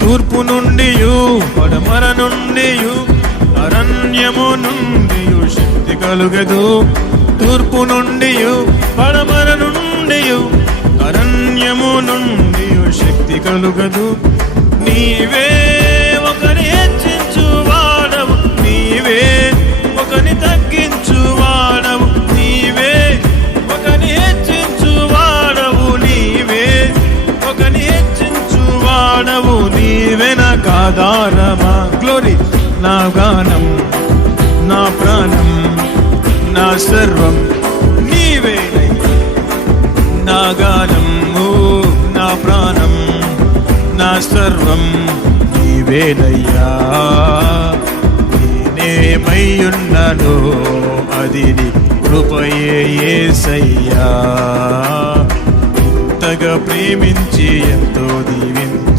తూర్పు నుండి పడమర నుండి అరణ్యము నుండి శక్తి కలుగదు. తూర్పు నుండి పడమర నుండి అరణ్యము నుండి శక్తి కలుగదు. నీవే ఒకని హెచ్చించు వాడవు, నీవే ఒకని తగ్గించు వాడవు, నీవే ఒకని హెచ్చించు వాడవు, నీవే ఒకని హెచ్చించు వాడవు. నీవే నాకు ఆధారమా. గ్లోరీ. నా గానం, నా ప్రాణం, నా సర్వం నీవే. నా గానం, నా ప్రాణం, నా సర్వం నీవేనయ్యా. నేనేమయ్యున్నానో అది నీ కృపయే యేసయ్యా. ఎంతగా ప్రేమించి ఎంతో దీవించి